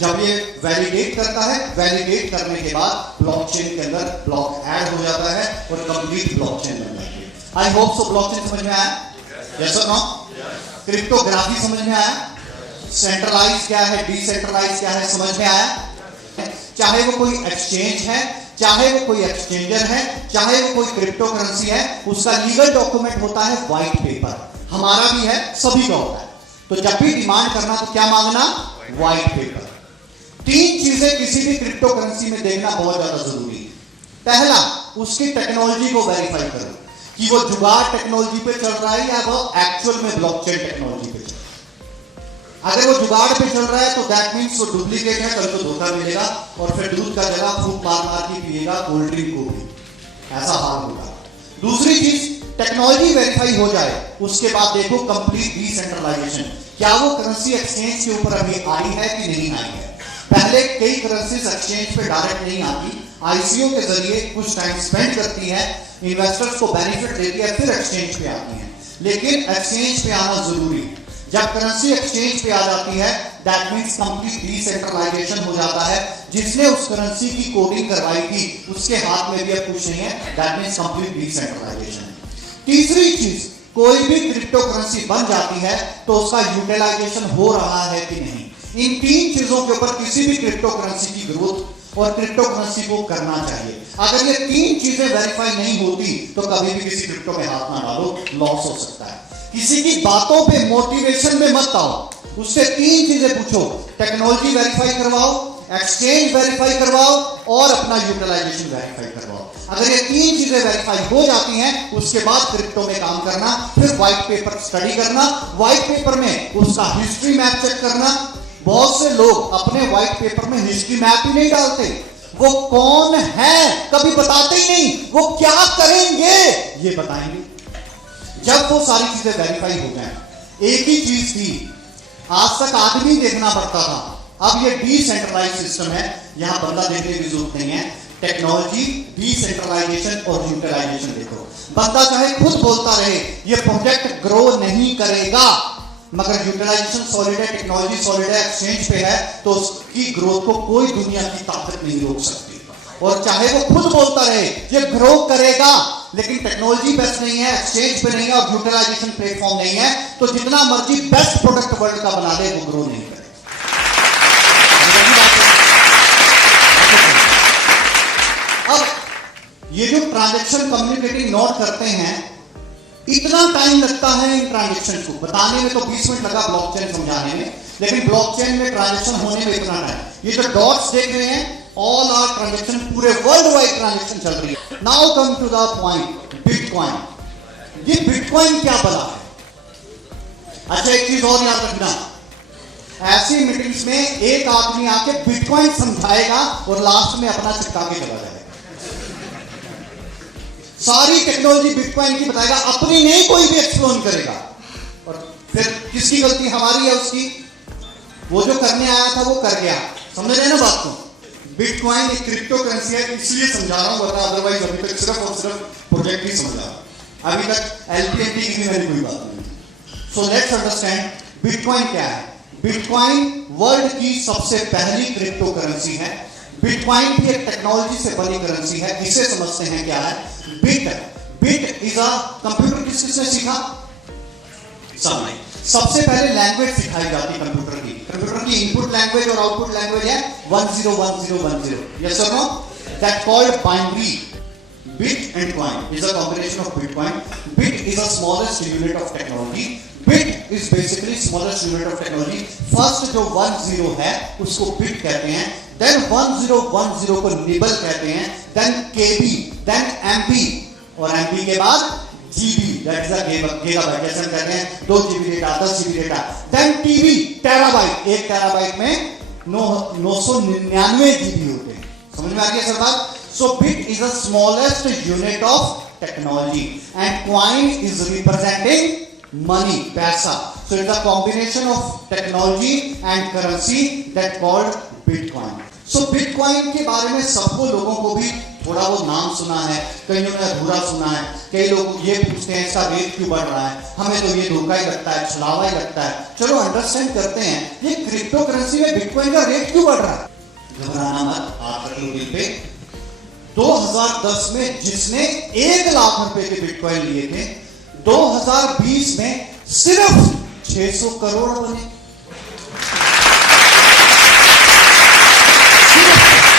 जब ये वैलिडेट करता है, वैलिडेट करने के बाद ब्लॉकचेन के अंदर ब्लॉक ऐड हो जाता है और कंप्लीट ब्लॉकचेन बन जाती है। आई होप सो ब्लॉकचेन समझ में आया। यस और नो? क्रिप्टोग्राफी समझ में आया? सेंट्रलाइज क्या है, डिसेंट्रलाइज क्या है, समझ में आया? चाहे वो कोई एक्सचेंज है, चाहे वो कोई एक्सचेंजर है, चाहे वो कोई क्रिप्टो करेंसी है, उसका लीगल डॉक्यूमेंट होता है व्हाइट पेपर। हमारा भी है, सभी का होता है। तो जब भी डिमांड करना तो क्या मांगना? White paper. 3 चीजें किसी भी क्रिप्टो करेंसी में देखना बहुत ज्यादा जरूरी है। पहला, उसकी टेक्नोलॉजी को वेरीफाई करो कि वो जुगाड़ टेक्नोलॉजी पे चल रहा है या वो एक्चुअल में ब्लॉकचेन टेक्नोलॉजी पे चल रहा है। अगर वो जुगाड़ पे चल रहा है तो दैट मींस वो डुप्लीकेट है, कल को धोखा मिलेगा और फिर दूध का जगह फूक मार मार के पिएगा, कोल्ड ड्रिंक को भी, ऐसा हाल होगा। दूसरी चीज, टेक्नोलॉजी वेरीफाई हो जाए, उसके बाद देखो कंप्लीट डिसेंट्रलाइजेशन, क्या वो करेंसी एक्सचेंज के ऊपर अभी आई है कि नहीं आई है। पहले कई करेंसीज एक्सचेंज पे डायरेक्ट नहीं आती, आईसीओ के जरिए कुछ टाइम स्पेंड करती है, इन्वेस्टर्स को बेनिफिट देती है, फिर एक्सचेंज पे आती है। लेकिन एक्सचेंज पे आना जरूरी है। जब करेंसी एक्सचेंज पे आ जाती है दैट मींस कंप्लीट डिसेंट्रलाइजेशन हो जाता है। जिसने उस करेंसी की कोडिंग करवाई थी उसके हाथ में भी अब कुछ नहीं है, दैट मींस कंप्लीट डिसेंट्रलाइजेशन। तीसरी चीज, कोई भी क्रिप्टो करेंसी बन जाती है तो उसका यूटिलाइजेशन हो रहा है कि नहीं। इन 3 चीजों के ऊपर किसी भी क्रिप्टो करेंसी की ग्रोथ और क्रिप्टो करेंसी को करना चाहिए। अगर ये 3 चीजें वेरीफाई नहीं होती तो कभी भी किसी क्रिप्टो में हाथ ना डालो, लॉस हो सकता है। किसी की बातों पे मोटिवेशन में मत आओ, उससे 3 चीजें पूछो, टेक्नोलॉजी वेरीफाई करवाओ, एक्सचेंज वेरीफाई करवाओ और अपना यूटिलाइजेशन वेरीफाई करवाओ। अगर ये 3 चीजें वेरीफाई हो जाती हैं उसके बाद क्रिप्टो में काम करना, फिर व्हाइट पेपर स्टडी करना, व्हाइट पेपर में उसका हिस्ट्री मैप चेक करना। बहुत से लोग अपने व्हाइट पेपर में हिस्ट्री मैप ही नहीं डालते, वो कौन है कभी बताते ही नहीं, वो क्या करेंगे ये बताएंगे। जब वो सारी चीजें वेरीफाई हो जाए, एक ही चीज थी, आज तक आदमी देखना पड़ता था, अब ये डिसेंट्रलाइज सिस्टम है, यहां बंदा देखने की जरूरत नहीं है। टेक्नोलॉजी, डिसेंट्रलाइजेशन और यूटिलाइजेशन देखो। बंदा चाहे खुद बोलता रहे ये प्रोजेक्ट ग्रो नहीं करेगा, मगर यूटिलाइजेशन सॉलिड है, टेक्नोलॉजी सॉलिड है, एक्सचेंज पे है, तो उसकी ग्रोथ को कोई दुनिया की ताकत नहीं रोक सकती। और चाहे वो खुद बोलता रहे ये ग्रो करेगा, लेकिन टेक्नोलॉजी बेस्ट नहीं है, एक्सचेंज पे नहीं है और यूटिलाइजेशन प्लेटफॉर्म नहीं है, तो जितना मर्जी बेस्ट प्रोडक्ट वर्ल्ड का बना ले वो ग्रो नहीं करेगा। अब ये जो ट्रांजैक्शन कम्युनिकेटिंग नोट करते हैं, इतना टाइम लगता है इन ट्रांजैक्शन को बताने में, तो 20 मिनट लगा ब्लॉकचेन समझाने में, लेकिन ब्लॉकचेन में ट्रांजैक्शन होने में इतना टाइम। ये जो डॉट्स देख रहे हैं ऑल आर ट्रांजैक्शन, पूरे वर्ल्ड वाइड ट्रांजैक्शन चल रही है। Now come to the point, bitcoin. ये बिटकॉइन क्या बना है? अच्छा एक चीज और याद रखना, ऐसी मीटिंग्स में एक आदमी आके बिटकॉइन समझाएगा और लास्ट में अपना चिपका के चला जाएगा। सारी टेक्नोलॉजी बिटकॉइन की बताएगा, अपनी नहीं कोई भी एक्सप्लोर करेगा। और फिर किसकी गलती? हमारी है उसकी? वो जो करने आया था वो कर गया। समझ रहे ना बात को? बिटकॉइन एक क्रिप्टो करेंसी है, इसलिए समझा रहा हूं, वरना अदरवाइज अभी तक सिर्फ और सिर्फ प्रोजेक्ट ही समझा, अभी तक एलपीएनटी की भी मेरी कोई बात नहीं। सो लेट्स अंडरस्टैंड बिटकॉइन क्या है। बिटकॉइन वर्ल्ड की सबसे पहली क्रिप्टो करेंसी है। बिटकॉइन भी एक टेक्नोलॉजी से बनी करेंसी है। इसे समझते हैं क्या है। बिट इज अ कंप्यूटर किसने सीखा? सबने। सबसे पहले लैंग्वेज सिखाई जाती है कंप्यूटर की। कंप्यूटर की इनपुट लैंग्वेज और आउटपुट लैंग्वेज है 101010। यस और no? That called binary. Bit and coin is a combination of Bitcoin. Bit is the smallest unit of technology. Bit is basically smallest unit of technology. First जो 10 है उसको bit कहते हैं, then 1010 को nibble कहते हैं, then KB, then MB और MB के बाद GB, that is a gigabyte, जैसे हम कहते हैं 2 GB data, 10 GB data, then TB, terabyte, 1 terabyte में 999 GB होते हैं। समझ में आ गया सर बात? So bit is the smallest unit of technology and coin is representing money, पैसा. So it's a combination of technology and currency that called Bitcoin. So Bitcoin के बारे में सबको लोगों को भी थोड़ा वो नाम सुना है, कईयों ने अधूरा सुना है, कई लोग ये पूछते हैं इसका रेट क्यों बढ़ रहा है, हमें तो ये धोखा ही लगता है, छलावा ही लगता है। चलो अंडरस्टैंड करते हैं ये क्रिप्टो करेंसी में बिटकॉइन का रेट क्यों बढ़ रहा है। घबराना मत, आप रख लो दिल पे। 2010 में जिसने 1 लाख रुपए के बिटकॉइन लिए थे, 2020 में सिर्फ 600 करोड़ बने।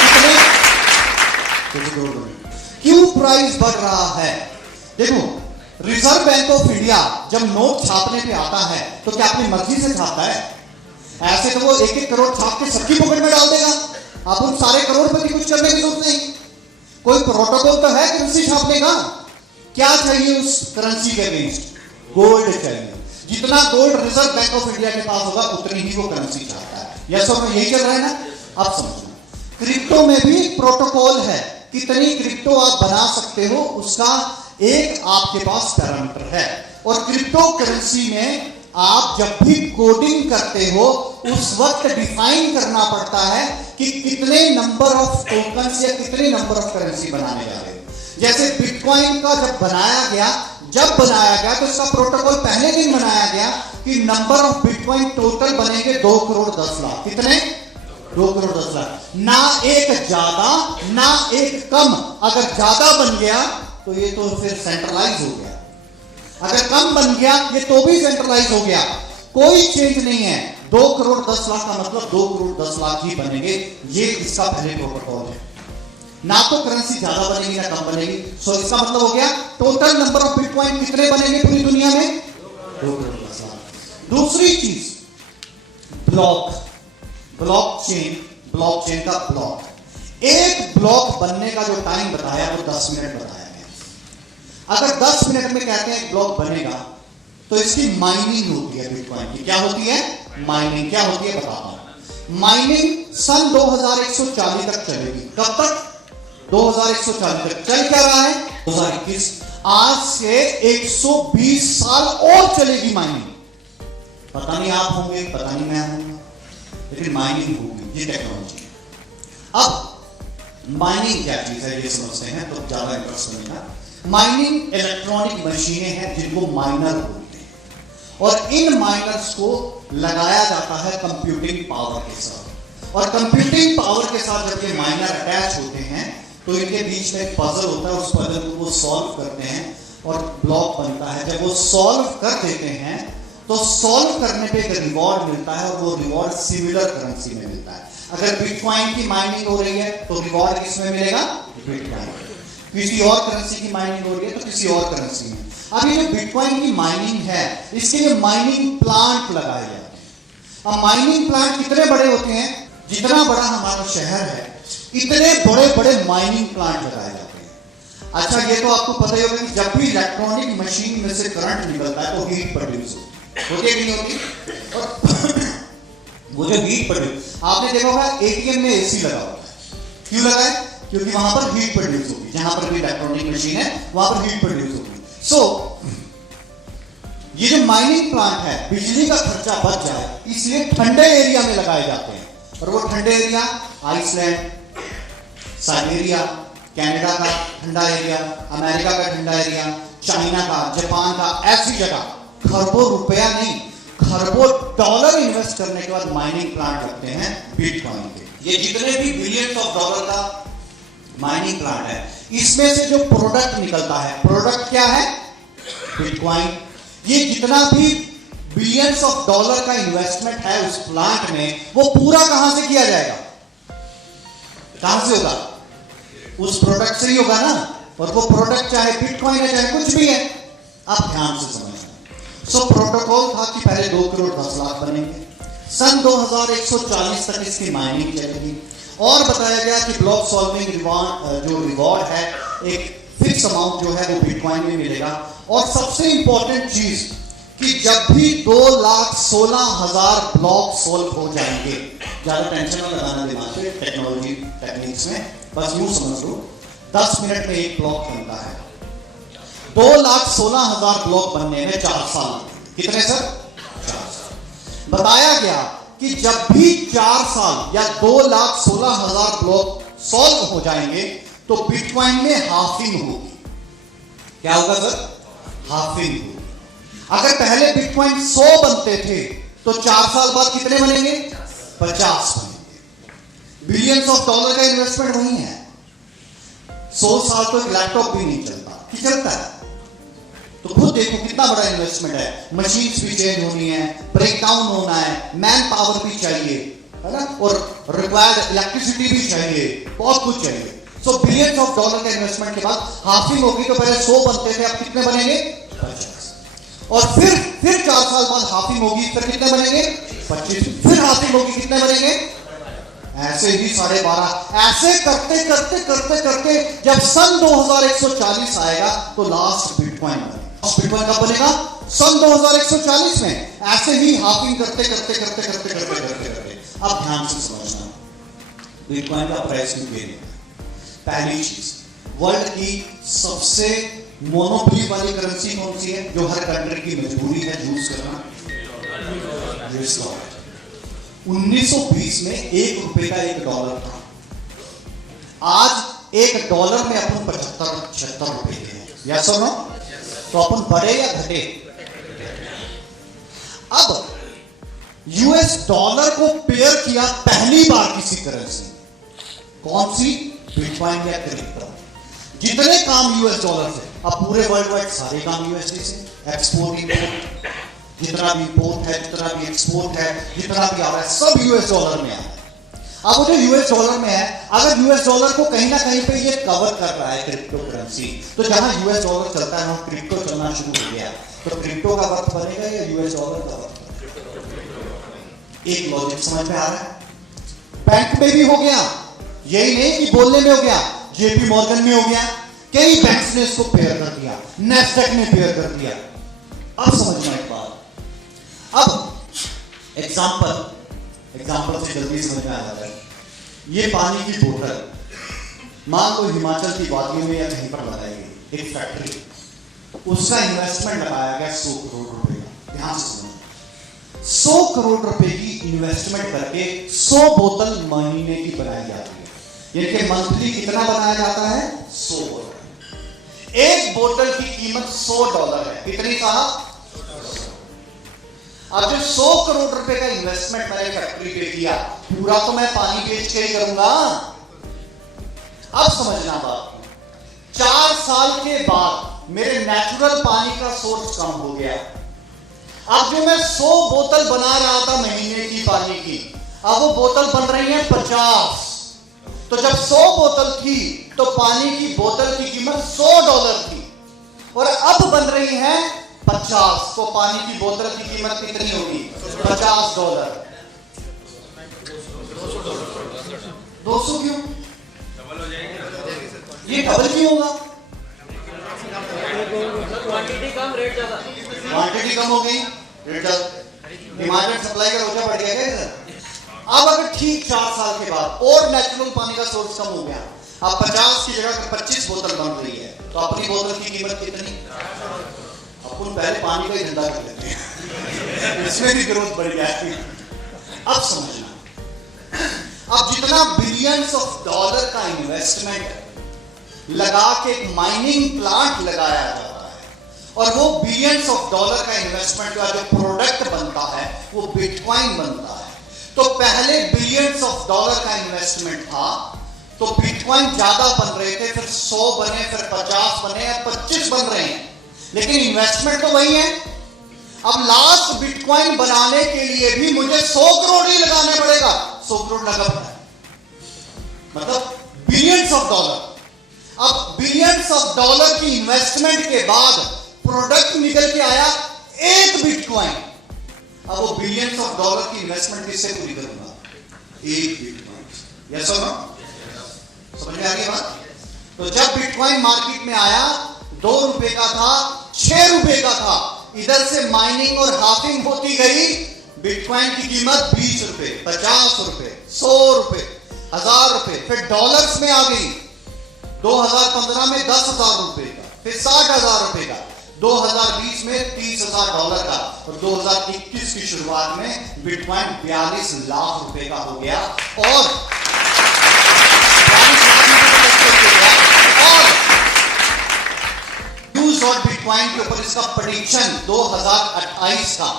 कितने? 600 करोड़ बने। क्यों प्राइस बढ़ रहा है? देखो, रिजर्व बैंक ऑफ इंडिया जब नोट छापने पे आता है तो क्या अपनी मर्जी से छापता है? ऐसे तो वो 1-1 करोड़ छाप के सबकी पॉकेट में डाल देगा। आप उन सारे करोड़पति कुछ करने की जरूरत नहीं। कोई प्रोटोकॉल तो है करेंसी छापने का। क्या चाहिए उस करेंसी के अगेंस्ट? गोल्ड चाहिए। जितना gold reserve bank of India के पास होगा उतनी ही वो करेंसी चाहता है। यस और नो, यही चल रहा है ना? अब समझना, क्रिप्टो में भी प्रोटोकॉल है। कितनी क्रिप्टो आप बना सकते हो उसका एक आपके पास पैरामीटर है। और क्रिप्टो करेंसी में आप जब भी कोडिंग करते हो उस वक्त डिफाइन करना पड़ता है कि कितने नंबर ऑफ टोकन्स या कितने नंबर ऑफ करेंसी बनाने जा रहे हो। जैसे बिटकॉइन का जब बनाया गया तो इसका प्रोटोकॉल पहले दिन बनाया गया कि नंबर ऑफ बिटकॉइन टोटल बनेंगे 2 करोड़ 10 लाख। कितने? 2 करोड़ 10 लाख। ना एक ज्यादा ना एक कम। अगर ज्यादा बन गया तो ये तो फिर सेंट्रलाइज हो गया, अगर कम बन गया ये तो भी सेंट्रलाइज हो गया। कोई चेंज नहीं है। 2 करोड़ 10 लाख का मतलब 2 करोड़ 10 लाख ही बनेंगे। ये इसका पहले प्रोटोकॉल है। ना तो करेंसी ज्यादा बनेगी ना कम बनेगी। सो इसका मतलब हो गया टोटल नंबर ऑफ बिटकॉइन कितने बनेंगे पूरी दुनिया में? 2 करोड़ 10 लाख। दूसरी चीज, ब्लॉकचेन का ब्लॉक। एक ब्लॉक बनने का जो टाइम बताया वो 10 मिनट बताया गया। अगर 10 मिनट में कहते हैं एक ब्लॉक बनेगा तो इसकी माइनिंग होती है बिटकॉइन की। क्या होती है? माइनिंग। क्या होती है बताता हूं। माइनिंग सन 2140 तक चलेगी। कब तक? 2140 तक। चल क्या रहा है? 2021। आज से 120 साल और चलेगी माइनिंग। पता नहीं आप होंगे, पता नहीं मैं होऊंगा, लेकिन माइनिंग होगी। ये टेक्नोलॉजी। अब माइनिंग क्या चीज है ये समझते हैं तो ज्यादा इंटरेस्ट बनेगा। माइनिंग इलेक्ट्रॉनिक मशीनें हैं जिनको माइनर बोलते हैं और इन माइनर्स को लगाया जाता है कंप्यूटिंग पावर के साथ। और कंप्यूटिंग पावर के साथ जब ये माइनर अटैच होते हैं तो इनके बीच में एक पजल होता है। उस पजल को वो सॉल्व करते हैं और ब्लॉक बनता है। जब वो सॉल्व कर देते हैं तो सॉल्व करने पे एक रिवॉर्ड मिलता है और वो रिवॉर्ड सिमिलर करेंसी में मिलता है। अगर बिटकॉइन की माइनिंग हो रही है तो रिवॉर्ड किसमें मिलेगा? बिटकॉइन। किसी और करेंसी की माइनिंग हो रही है तो किसी और करेंसी में। अब ये जो बिटकॉइन की माइनिंग है इसके लिए माइनिंग प्लांट लगाए जाते हैं। अब माइनिंग प्लांट कितने बड़े होते हैं? जितना बड़ा हमारा शहर है इतने बड़े बड़े माइनिंग प्लांट लगाए जाते हैं। अच्छा, ये तो आपको पता ही होगा कि जब भी इलेक्ट्रॉनिक मशीन में से करंट निकलता है तो हीट प्रोड्यूस होती है कि नहीं होती? और वो जो हीट प्रोड्यूस, आपने देखा होगा एटीएम में एसी लगा होता है। क्यों लगा है? क्योंकि वहां पर हीट प्रोड्यूस होगी। जहां पर भी इलेक्ट्रॉनिक मशीन है वहां पर हीट प्रोड्यूस होगी। सो ये जो माइनिंग प्लांट है बिजली का खर्चा बच जाए इसलिए ठंडे एरिया में लगाए जाते हैं। और वो ठंडे एरिया आइसलैंड, साइबेरिया, कनाडा का ठंडा एरिया, अमेरिका का ठंडा एरिया, चाइना का, जापान का, ऐसी जगह खरबों रुपया नहीं खरबों डॉलर इन्वेस्ट करने के बाद माइनिंग प्लांट लगते हैं बिटकॉइन के। ये जितने भी बिलियंस ऑफ डॉलर का माइनिंग प्लांट है इसमें से जो प्रोडक्ट निकलता है, प्रोडक्ट क्या है? बिटकॉइन। ये जितना भी बिलियंस ऑफ डॉलर का इन्वेस्टमेंट है उस प्लांट में वो पूरा कहां से किया जाएगा? कहां से होगा? उस प्रोडक्ट से ही होगा ना। और वो प्रोडक्ट चाहे बिटकॉइन है चाहे कुछ भी है, आप ध्यान से समझना। सो प्रोटोकॉल था कि पहले 2 करोड़ 10 लाख बनेंगे। सन 2140 तक इसकी माइनिंग चलेगी। और बताया गया कि ब्लॉक सॉल्विंग जो रिवॉर्ड है एक फिक्स अमाउंट जो है वो बिटकॉइन में मिलेगा। और सबसे इंपॉर्टेंट चीज कि जब भी 2,16,000 ब्लॉक सॉल्व हो जाएंगे, ज्यादा टेंशन न लगाना दिमाग पे टेक्नोलॉजी टेक्निक्स में, बस यूं समझ लो 10 मिनट में एक ब्लॉक बनता है। 2,16,000 ब्लॉक बनने में 4 साल। कितने सर? 4 साल। बताया गया कि जब भी 4 साल या 2,16,000 ब्लॉक सॉल्व हो जाएंगे तो बिटकॉइन में हाफिंग होगी। क्या होगा सर? हाफिंग होगी। अगर पहले बिटकॉइन 100 बनते थे तो 4 साल बाद कितने बनेंगे? 50 बनेंगे। बिलियंस ऑफ डॉलर का इन्वेस्टमेंट वही है। 100 साल तो एक लैपटॉप भी नहीं चलता। कि चलता है? तो खुद देखो कितना बड़ा इन्वेस्टमेंट है, मशीन्स भी चेंज होनी है, ब्रेक डाउन होना है, मैन पावर भी चाहिए, है ना, और रिक्वायर्ड इलेक्ट्रिसिटी भी चाहिए, बहुत कुछ चाहिए। सो बिलियंस ऑफ डॉलर के इन्वेस्टमेंट के बाद हाफिंग होगी, तो पहले 100 बनते थे, अब कितने बनेंगे? 50। और फिर 4 साल बाद हाफिंग होगी, फिर कितने बनेंगे? 25। फिर हाफिंग होगी, कितने बनेंगे? ऐसे ही 12.5। ऐसे करते करते करते करते जब सन 2140 आएगा तो लास्ट बिटकॉइन बनेगा। बिटकॉइन कब बनेगा? सन 2140 में। ऐसे ही हाफिंग करते करते करते करते करते करते करते। अब ध्यान से समझना, बिटकॉइन का प्राइस क्यों गिर गया? पहली चीज, वर्ल्ड की सबसे मोनोपोली वाली करेंसी कौन सी है, जो हर कंट्री की मजबूरी है यूज करना? US dollar. 1920 में $1 का $1 था। आज $1 में अपन 75-76 रुपए के हैं। या सुनो, तो अपन बढ़े या घटे? अब यूएस डॉलर को पेयर किया पहली बार किसी करेंसी, कौन सी? बिटकॉइन या क्रिप्टो। जितने काम यूएस डॉलर से, अब पूरे वर्ल्ड वाइड सारे काम यूएसडी से, एक्सपोर्ट इंपोर्ट, जितना भी इंपोर्ट है, जितना भी एक्सपोर्ट है, जितना भी आ रहा है, सब यूएस डॉलर में आ रहा है। अब जो यूएस डॉलर में है, अगर यूएस डॉलर को कहीं ना कहीं पे ये कवर कर रहा है क्रिप्टो करेंसी, तो जहां यूएस डॉलर चलता है वहां क्रिप्टो चलना शुरू हो गया, तो क्रिप्टो का वर्थ बनेगा या यूएस डॉलर का वर्थ? एक लॉजिक समझ में आ रहा है? बैंक में भी हो गया, यही नहीं कि बोलने में हो गया, जेपी मॉर्गन में हो गया, कई बैंक्स ने इसको पेयर कर दिया, नैस्डैक ने पेयर कर दिया। अब समझना एक बात, अब एग्जाम्पल से जल्दी समझ में आ जाता है। ये पानी की बोतल मान लो हिमाचल की वादियों में या कहीं पर लगाई गई एक फैक्ट्री, उसका इन्वेस्टमेंट लगाया गया 100 करोड़ रुपए का। ध्यान से सुनो, 100 करोड़ रुपए की इन्वेस्टमेंट करके 100 बोतल महीने की बनाई जाती है, यानी कि मंथली कितना बनाया जाता है? 100 बोतल। एक बोतल की कीमत $100 है। कितनी कहा? अब जो 100 करोड़ रुपए का इन्वेस्टमेंट मैंने फैक्ट्री पे किया, पूरा तो मैं पानी बेच के ही करूंगा। अब समझना बात, 4 साल के बाद मेरे नेचुरल पानी का सोर्स कम हो गया। अब जो मैं 100 बोतल बना रहा था महीने की पानी की, अब वो बोतल बन रही है 50। तो जब 100 बोतल थी तो पानी की बोतल की कीमत $100 थी, और अब बन रही है 50, तो पानी की बोतल की कीमत कितनी होगी? $50। 200 क्यों? ये डबल क्यों होगा? क्वांटिटी कम, रेट ज्यादा। क्वांटिटी कम हो गई, रेट ज्यादा, डिमांड एंड सप्लाई का रोजा बढ़ गया क्या? अब अगर ठीक 4 साल के बाद और नेचुरल पानी का सोर्स कम हो गया, अब 50 की जगह 25 बोतल बन रही है, तो अपनी बोतल की कीमत कितनी? अपन पहले पानी का ही धंधा कर लेते हैं, इसमें भी ग्रोथ बढ़ गया है। अब समझना, अब जितना बिलियंस ऑफ डॉलर का इन्वेस्टमेंट लगा के एक माइनिंग प्लांट लगाया जाता है, और वो बिलियंस ऑफ डॉलर का इन्वेस्टमेंट का जो प्रोडक्ट बनता है वो बिटकॉइन बनता है। तो पहले बिलियंस ऑफ डॉलर का इन्वेस्टमेंट था, तो बिटकॉइन ज्यादा बन रहे थे, फिर 100 बने, फिर 50 बने, अब 25 बन रहे हैं, लेकिन इन्वेस्टमेंट तो वही है। अब लास्ट बिटकॉइन बनाने के लिए भी मुझे 100 करोड़ ही लगाने पड़ेगा। 100 करोड़ लगा, मतलब बिलियंस ऑफ डॉलर। अब बिलियंस ऑफ डॉलर की इन्वेस्टमेंट के बाद प्रोडक्ट निकल के आया एक बिटकॉइन। अब वो बिलियंस ऑफ डॉलर की इन्वेस्टमेंट किससे पूरी करूंगा? एक बिटकॉइन। यस और नो? समझ में आ गई बात? तो जब बिटकॉइन मार्केट में आया, $2 का था, $6 का था, इधर से माइनिंग और हाफिंग होती गई, बिटकॉइन की कीमत $20, $50, $100, $1000, फिर डॉलर्स में आ गई। 2015 में $10,000 का, फिर $60,000 का, 2020 में $30,000 का, और 2021 की शुरुआत में बिटकॉइन $42 लाख का हो गया। और बिटकॉइन के ऊपर इसका प्रेडिक्शन 2028 का,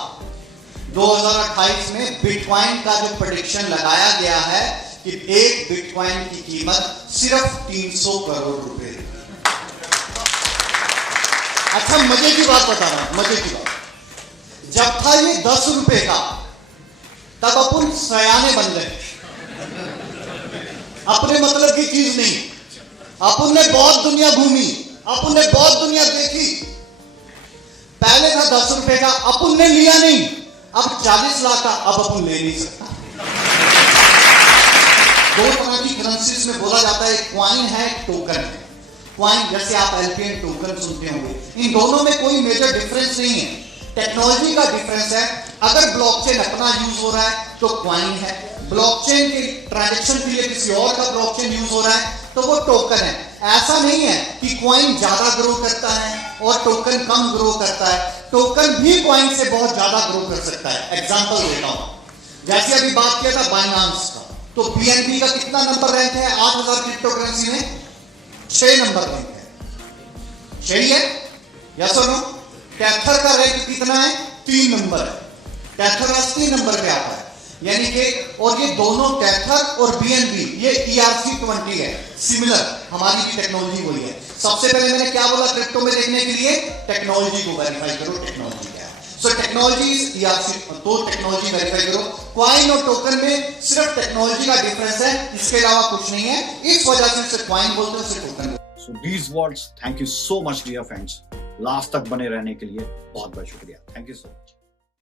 2028 में बिटकॉइन का जो प्रेडिक्शन लगाया गया है कि एक बिटकॉइन की कीमत सिर्फ $300 करोड़। अच्छा मजे की बात बता रहा हूं, मजे की बात। जब था ये 10 रुपए का, तब अपन सयाने बन गए। अपने मतलब की चीज नहीं, अपन ने बहुत दुनिया घूमी, अपन ने बहुत दुनिया देखी। पहले था 10 रुपए का, अपन ने लिया नहीं। अब 40 लाख का, अब अपन ले नहीं सकता। दो तरह की करेंसीज में बोला जाता है, क्वाइन है, टोकन है। क्वाइन जैसे आप एलपीएन टोकन सुनते होंगे, इन दोनों में कोई मेजर डिफरेंस नहीं है, टेक्नोलॉजी का डिफरेंस है। अगर ब्लॉकचेन अपना यूज हो रहा है तो क्वाइन है, ब्लॉकचेन के ट्रांजैक्शन के लिए किसी और का ब्लॉकचेन यूज हो रहा है तो वो टोकन है। ऐसा नहीं है कि क्वाइन ज्यादा ग्रो करता है और टोकन कम ग्रो करता है, टोकन भी क्वाइन से बहुत ज्यादा ग्रो कर सकता है। एग्जांपल देता हूं, जैसे अभी बात किया था बाइनांस का, तो बीएनबी का कितना नंबर रैंक है 8000 क्रिप्टो करेंसी में? 6 नंबर रैंक है, सही है या सुनो? टैथर का रैंक कितना है? 3 नंबर है। टैथर 80 नंबर पे आता है, यानी कि, और ये दोनों टैथर और बीएनबी ये ERC-20 है, सिमिलर, हमारी भी टेक्नोलॉजी वही है। सबसे पहले मैंने क्या बोला क्रिप्टो में देखने के लिए? टेक्नोलॉजी को वेरीफाई करो, टेक्नोलॉजी क्या है। सो टेक्नोलॉजी इज ERC, तो टेक्नोलॉजी वेरीफाई करो। क्वाइन और टोकन में सिर्फ टेक्नोलॉजी का डिफरेंस है, इसके अलावा कुछ नहीं है। इस वजह से इसे क्वाइन बोलते हैं, इसे token. So these words, thank you so much dear friends. Last तक बने रहने के लिए बहुत बहुत शुक्रिया। Thank you so much.